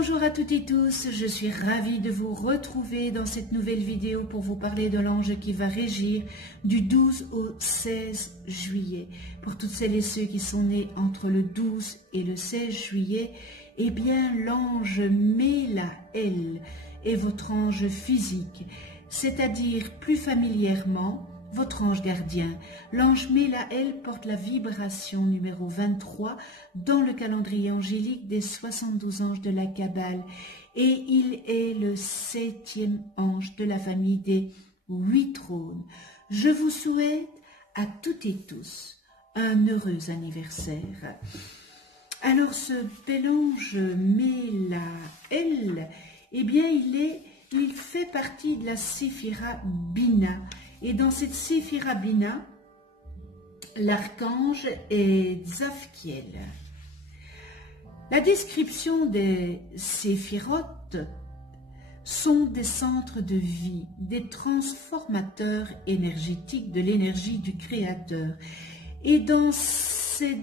Bonjour à toutes et tous, je suis ravie de vous retrouver dans cette nouvelle vidéo pour vous parler de l'ange qui va régir du 12 au 16 juillet. Pour toutes celles et ceux qui sont nés entre le 12 et le 16 juillet, eh bien l'ange Mélaël est votre ange physique, c'est-à-dire plus familièrement votre ange gardien. L'ange Mélaël porte la vibration numéro 23 dans le calendrier angélique des 72 anges de la Kabbale et il est le 7e ange de la famille des 8 trônes. Je vous souhaite à toutes et tous un heureux anniversaire. Alors ce bel ange Mélaël, eh bien il fait partie de la Séphira Bina. Et dans cette Séphira Bina, l'archange est Tzafkiel. La description des séphirotes sont des centres de vie, des transformateurs énergétiques de l'énergie du Créateur. Et dans ces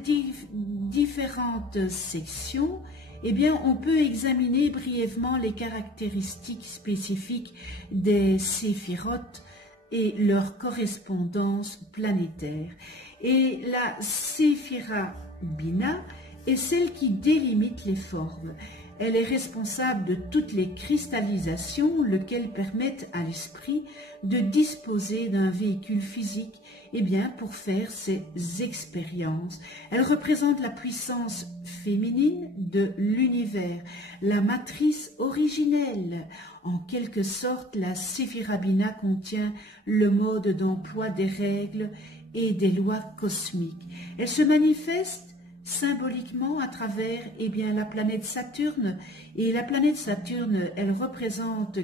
différentes sections, eh bien, on peut examiner brièvement les caractéristiques spécifiques des séphirotes et leur correspondance planétaire. Et la Séphira Bina est celle qui délimite les formes. Elle est responsable de toutes les cristallisations, lesquelles permettent à l'esprit de disposer d'un véhicule physique pour faire ses expériences. Elle représente la puissance féminine de l'univers, la matrice originelle. En quelque sorte, la Séphira Bina contient le mode d'emploi des règles et des lois cosmiques. Elle se manifeste symboliquement à travers la planète Saturne. Et la planète Saturne,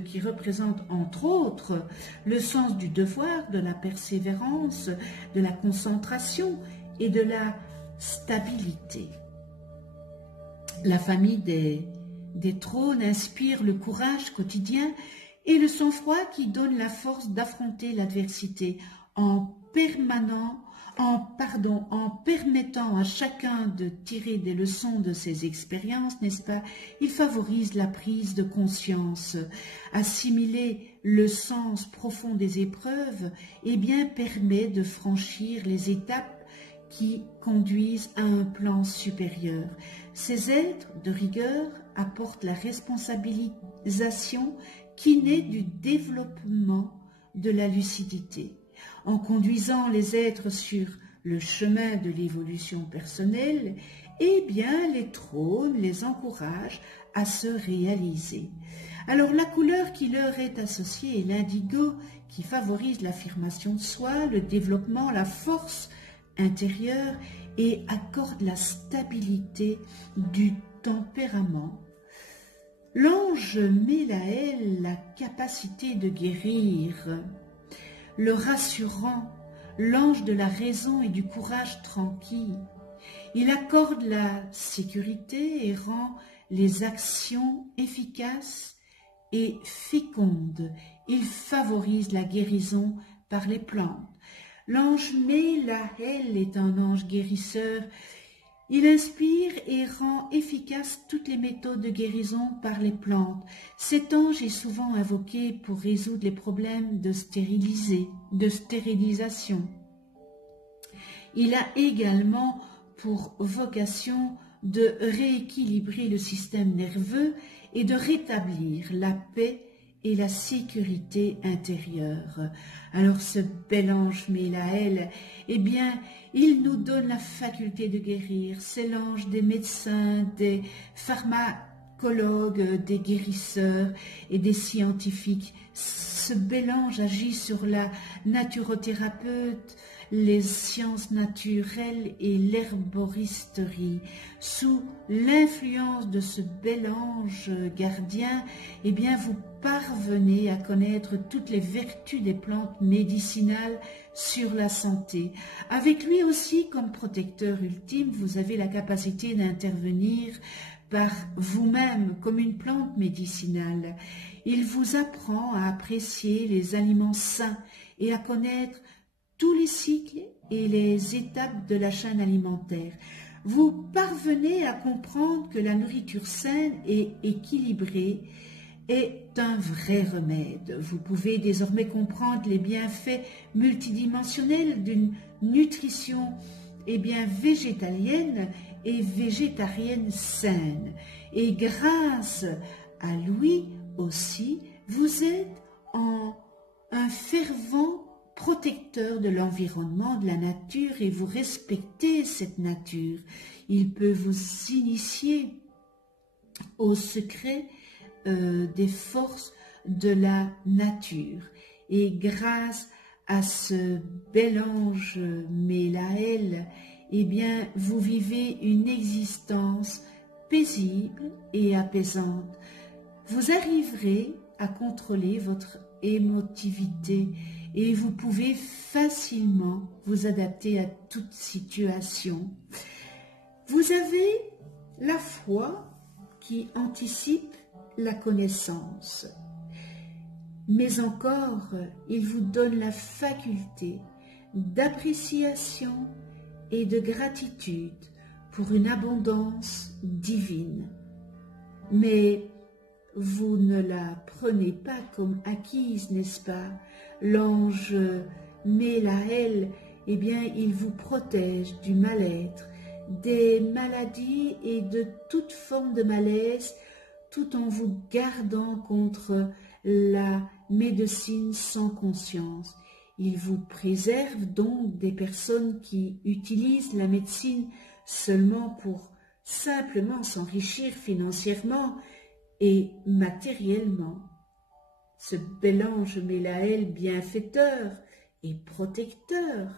qui représente entre autres le sens du devoir, de la persévérance, de la concentration et de la stabilité. La famille des trônes inspire le courage quotidien et le sang-froid qui donne la force d'affronter l'adversité en permettant à chacun de tirer des leçons de ses expériences, n'est-ce pas? Il favorise la prise de conscience. Assimiler le sens profond des épreuves, permet de franchir les étapes qui conduisent à un plan supérieur. Ces êtres de rigueur apportent la responsabilisation qui naît du développement de la lucidité. En conduisant les êtres sur le chemin de l'évolution personnelle, les trônes les encouragent à se réaliser. Alors la couleur qui leur est associée est l'indigo, qui favorise l'affirmation de soi, le développement, la force intérieure et accorde la stabilité du tempérament. L'ange Mélaël, la capacité de guérir, le rassurant, l'ange de la raison et du courage tranquille. Il accorde la sécurité et rend les actions efficaces et fécondes. Il favorise la guérison par les plantes. L'ange Mélaël est un ange guérisseur. Il inspire et rend efficaces toutes les méthodes de guérison par les plantes. Cet ange est souvent invoqué pour résoudre les problèmes de stérilisation. Il a également pour vocation de rééquilibrer le système nerveux et de rétablir la paix et la sécurité intérieure. Alors ce bel ange Mélaël, il nous donne la faculté de guérir. C'est l'ange des médecins, des pharmacologues, des guérisseurs et des scientifiques. Ce bel ange agit sur la naturothérapeute, les sciences naturelles et l'herboristerie. Sous l'influence de ce bel ange gardien, vous parvenez à connaître toutes les vertus des plantes médicinales sur la santé. Avec lui aussi, comme protecteur ultime, vous avez la capacité d'intervenir par vous-même comme une plante médicinale. Il vous apprend à apprécier les aliments sains et à connaître tous les cycles et les étapes de la chaîne alimentaire. vous parvenez à comprendre que la nourriture saine et équilibrée est un vrai remède. Vous pouvez désormais comprendre les bienfaits multidimensionnels d'une nutrition végétalienne et végétarienne saine. Et grâce à lui aussi, vous êtes un fervent protecteur de l'environnement, de la nature, et vous respectez cette nature. Il peut vous initier au secret des forces de la nature. Et grâce à ce bel ange Mélaël, vous vivez une existence paisible et apaisante. Vous arriverez à contrôler votre émotivité et vous pouvez facilement vous adapter à toute situation. Vous avez la foi qui anticipe la connaissance, mais encore, il vous donne la faculté d'appréciation et de gratitude pour une abondance divine. Mais vous ne la prenez pas comme acquise, n'est-ce pas? L'ange Mélaël, il vous protège du mal-être, des maladies et de toute forme de malaise, tout en vous gardant contre la médecine sans conscience. Il vous préserve donc des personnes qui utilisent la médecine seulement pour simplement s'enrichir financièrement et matériellement. Ce bel ange Mélaël bienfaiteur et protecteur,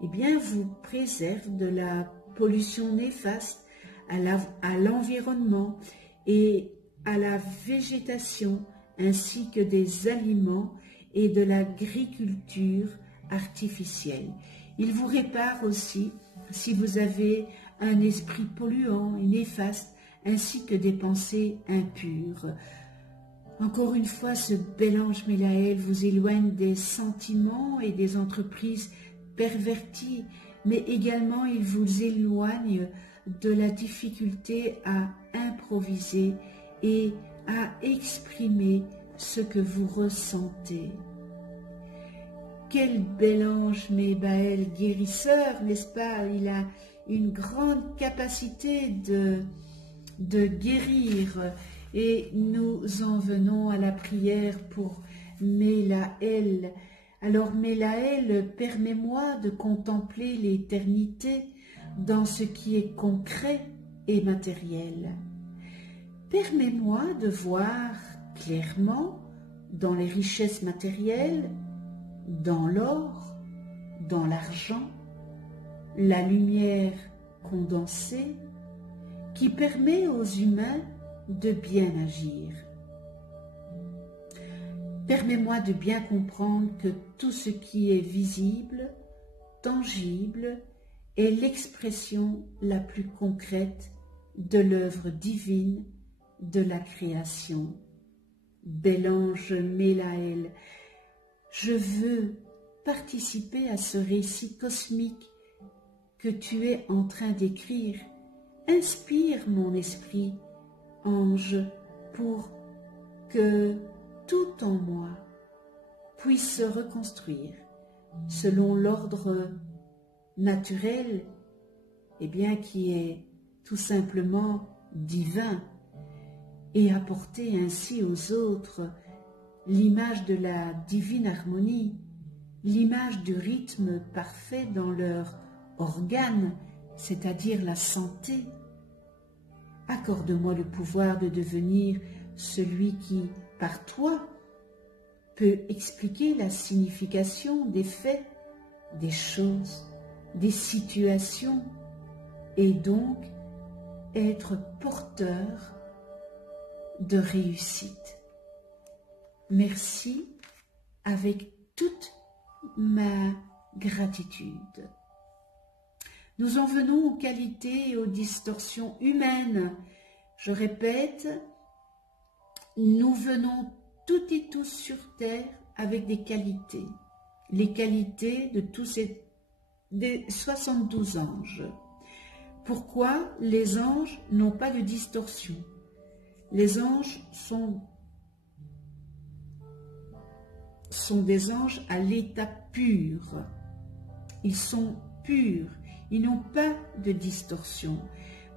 vous préserve de la pollution néfaste à l'environnement et à la végétation, ainsi que des aliments et de l'agriculture artificielle. Il vous répare aussi si vous avez un esprit polluant et néfaste, ainsi que des pensées impures. Encore une fois, ce bel ange Mélaël vous éloigne des sentiments et des entreprises perverties, mais également il vous éloigne de la difficulté à improviser et à exprimer ce que vous ressentez. Quel bel ange Mélaël guérisseur, n'est-ce pas? Il a une grande capacité de guérir, et nous en venons à la prière pour Mélaël. Alors Mélaël, permets-moi de contempler l'éternité dans ce qui est concret et matériel. Permets-moi de voir clairement dans les richesses matérielles, dans l'or, dans l'argent, la lumière condensée qui permet aux humains de bien agir. Permets-moi de bien comprendre que tout ce qui est visible, tangible, est l'expression la plus concrète de l'œuvre divine de la création. Bel ange Mélaël, je veux participer à ce récit cosmique que tu es en train d'écrire. Inspire mon esprit, ange, pour que tout en moi puisse se reconstruire selon l'ordre naturel, qui est tout simplement divin, et apporter ainsi aux autres l'image de la divine harmonie, l'image du rythme parfait dans leurs organes, c'est-à-dire la santé. Accorde-moi le pouvoir de devenir celui qui, par toi, peut expliquer la signification des faits, des choses, des situations, et donc être porteur de réussite. Merci avec toute ma gratitude. Nous en venons aux qualités et aux distorsions humaines. Je répète, nous venons toutes et tous sur terre avec des qualités. Les qualités de tous des 72 anges. Pourquoi les anges n'ont pas de distorsion? Les anges sont des anges à l'état pur. Ils sont purs, ils n'ont pas de distorsion.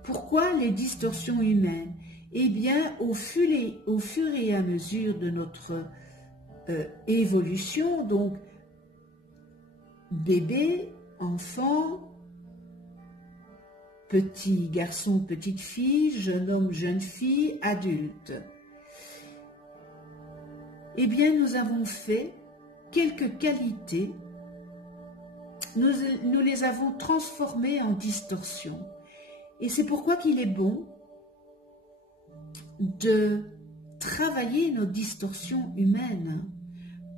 Pourquoi les distorsions humaines? Eh bien, au fur et à mesure de notre évolution, donc bébé, enfant, petit garçon, petite fille, jeune homme, jeune fille, adulte. Eh bien, nous avons fait quelques qualités, nous les avons transformées en distorsions. Et c'est pourquoi qu'il est bon de travailler nos distorsions humaines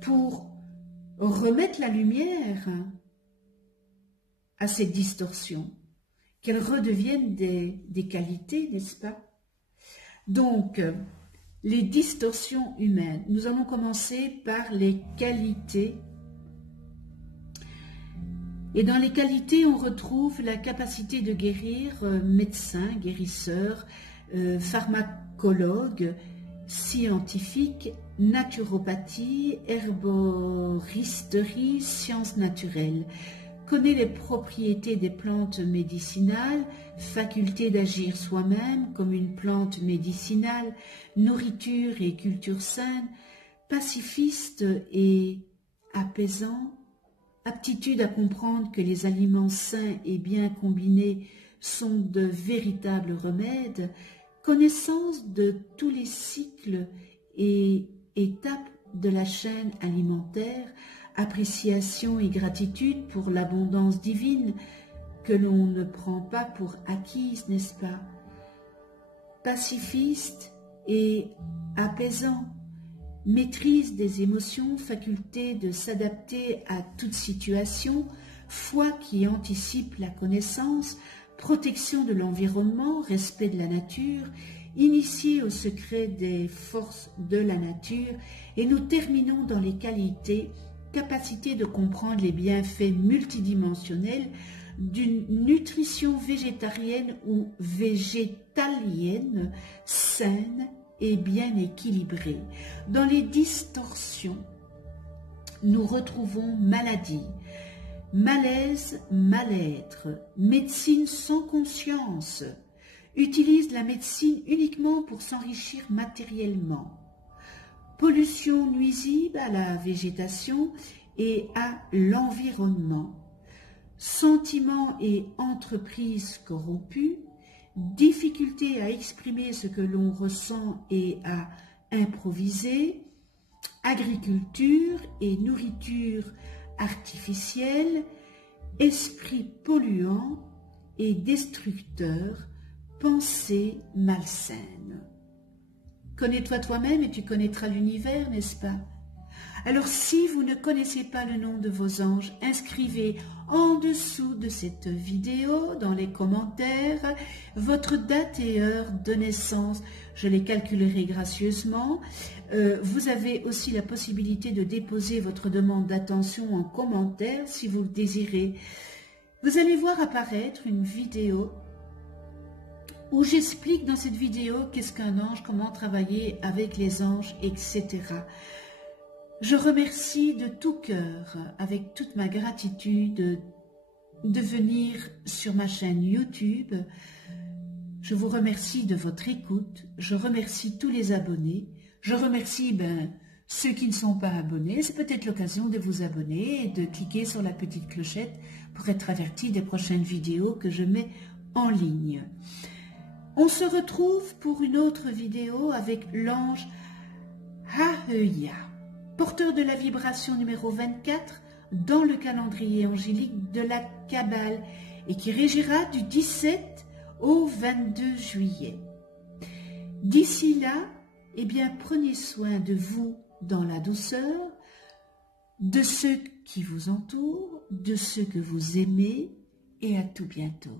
pour remettre la lumière à ces distorsions, qu'elles redeviennent des qualités, n'est-ce pas? Donc, les distorsions humaines. Nous allons commencer par les qualités. Et dans les qualités, on retrouve la capacité de guérir, médecin, guérisseur, pharmacologue, scientifique, naturopathie, herboristerie, sciences naturelles. Connaît les propriétés des plantes médicinales, faculté d'agir soi-même comme une plante médicinale, nourriture et culture saine, pacifiste et apaisant, aptitude à comprendre que les aliments sains et bien combinés sont de véritables remèdes, connaissance de tous les cycles et étapes de la chaîne alimentaire, appréciation et gratitude pour l'abondance divine que l'on ne prend pas pour acquise, n'est-ce pas? Pacifiste et apaisant, maîtrise des émotions, faculté de s'adapter à toute situation, foi qui anticipe la connaissance, protection de l'environnement, respect de la nature, initié au secret des forces de la nature, et nous terminons dans les qualités, capacité de comprendre les bienfaits multidimensionnels d'une nutrition végétarienne ou végétalienne saine et bien équilibrée. Dans les distorsions, nous retrouvons maladie, malaise, mal-être, médecine sans conscience, utilise la médecine uniquement pour s'enrichir matériellement, pollution nuisible à la végétation et à l'environnement, sentiments et entreprises corrompues, difficulté à exprimer ce que l'on ressent et à improviser, agriculture et nourriture artificielle, esprit polluant et destructeur, pensée malsaine. Connais-toi toi-même et tu connaîtras l'univers, n'est-ce pas? Alors si vous ne connaissez pas le nom de vos anges, inscrivez en dessous de cette vidéo, dans les commentaires, votre date et heure de naissance. Je les calculerai gracieusement. Vous avez aussi la possibilité de déposer votre demande d'attention en commentaire si vous le désirez. Vous allez voir apparaître une vidéo où j'explique dans cette vidéo qu'est-ce qu'un ange, comment travailler avec les anges, etc. Je remercie de tout cœur, avec toute ma gratitude, de venir sur ma chaîne YouTube. Je vous remercie de votre écoute. Je remercie tous les abonnés. Je remercie ceux qui ne sont pas abonnés. C'est peut-être l'occasion de vous abonner et de cliquer sur la petite clochette pour être averti des prochaines vidéos que je mets en ligne. On se retrouve pour une autre vidéo avec l'ange Haheya, porteur de la vibration numéro 24 dans le calendrier angélique de la Kabbale et qui régira du 17 au 22 juillet. D'ici là, eh bien, prenez soin de vous dans la douceur, de ceux qui vous entourent, de ceux que vous aimez et à tout bientôt.